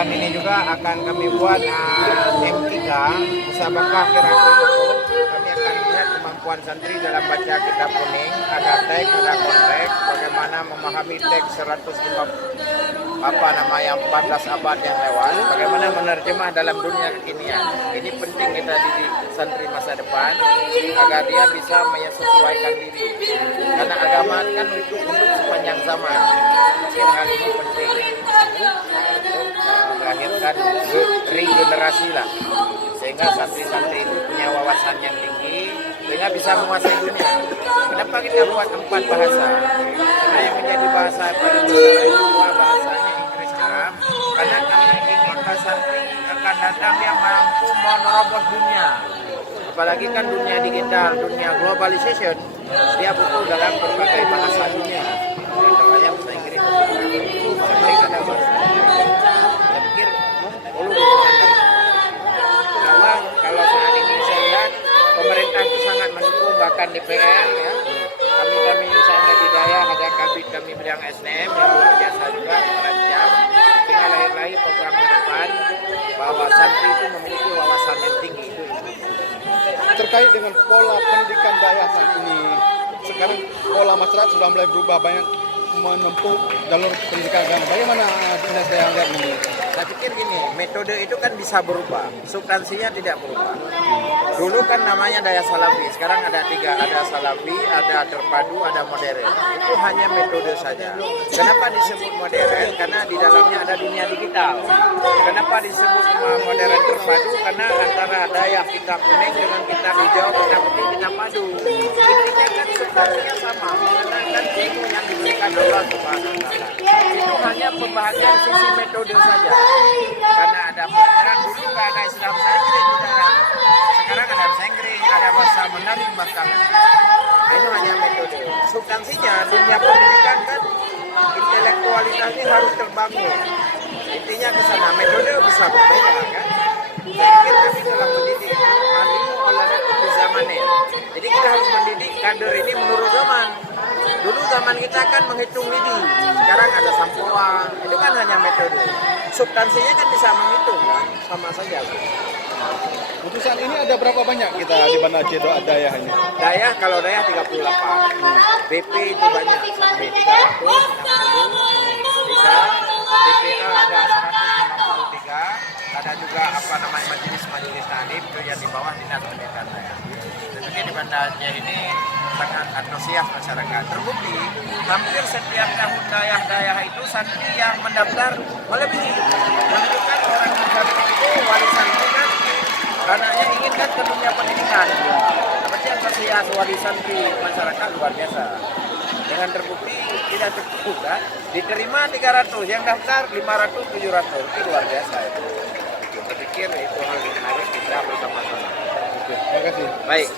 Ini juga akan kami buat M3 Musabakah Qiraatul Qur'an. Kami akan lihat kemampuan santri dalam baca kitab kuning, ada teks, ada konteks, bagaimana memahami teks 14 abad yang lewat, bagaimana menerjemah dalam dunia kekinian. Ini penting kita didik santri masa depan agar dia bisa menyesuaikan diri. Karena agama kan untuk sepanjang zaman. Mungkin hal ini penting untuk melahirkan regenerasi lah, sehingga santri-santri itu punya wawasan yang tinggi, sehingga bisa menguasai dunia. Kenapa kita buat 4 bahasa? Karena yang menjadi bahasa paling utama itu bahasanya Inggris Arab. Karena kami ingin santri akan datang yang mampu menerobos dunia. Apalagi kan dunia digital, dunia globalization, dia butuh dalam berbagai bahasa dunia. Contohnya bahasa Inggris, ada bahasa. Saya pikir perlu dukungan dari semua. Kalau saat ini saya lihat pemerintah itu sangat mendukung, bahkan DPR ya. Kami misalnya di Daya ada kabit kami bidang SDM yang luar biasa juga merancang sehingga lahir program ke depan bahwa santri itu memiliki wawasan yang tinggi. Terkait dengan pola pendidikan Daya saat ini, sekarang pola masyarakat sudah mulai berubah, banyak menempuh jalur pendidikan agama. Bagaimana Dinas Daya lihat ini? Saya pikir gini, metode itu kan bisa berubah, substansinya tidak berubah. Dulu kan namanya Daya Salafi, sekarang ada 3, ada Salafi, ada terpadu, ada modern. Itu hanya metode saja. Kenapa disebut modern? Karena di dalamnya ada dunia digital. Kenapa disebut modern terpadu? Karena antara Daya kitab kuning dengan kitab hijau, kitab putih, kitab padu. Intinya kan substansinya sama, mengenalkan ilmu yang diberikan Allah Subhanahu wa Ta'ala. Itu hanya pembahagian sisi metode saja. Karena ada pelajaran dulu nggak ada Islam bahasa Inggris juga. Sekarang ada bahasa Inggris, ada bahasa Mandarin bahkan. Nah, itu hanya metode. Substansinya dunia pendidikan kan intelektualitasnya harus terbangun. Intinya ke sana, metode bisa berbeda kan. Saya pikir kami dalam mendidik alimu olahraga di zamannya. Jadi kita harus mendidik kader ini menurut zaman. Dulu zaman kita kan menghitung lidi, sekarang ada sampoa, itu kan hanya metode. Substansinya kan bisa menghitung, kan? Sama saja. Putusan ini ada berapa banyak kita di Banda Aceh Daya ini? Daya, kalau Daya 38, BP itu banyak, sampai 360, bisa, DPA ada 153, ada juga majelis taklim itu yang di bawah Dinas Pendidikan Daya. Jadi di Banda Aceh ini sangat antusias masyarakat. Terbukti hampir setiap tahun Daya itu santri yang mendaftar melebihi. Menunjukkan orang santri itu wali santri kan anaknya ingin kan ke dunia pendidikan. Berarti antusias wali santri masyarakat luar biasa. Dengan terbukti tidak cukup kan? Diterima 300, yang daftar 500, 700. Itu luar biasa itu. Saya pikir itu hal yang harus kita bersama-sama. Oke, terima kasih. Baik.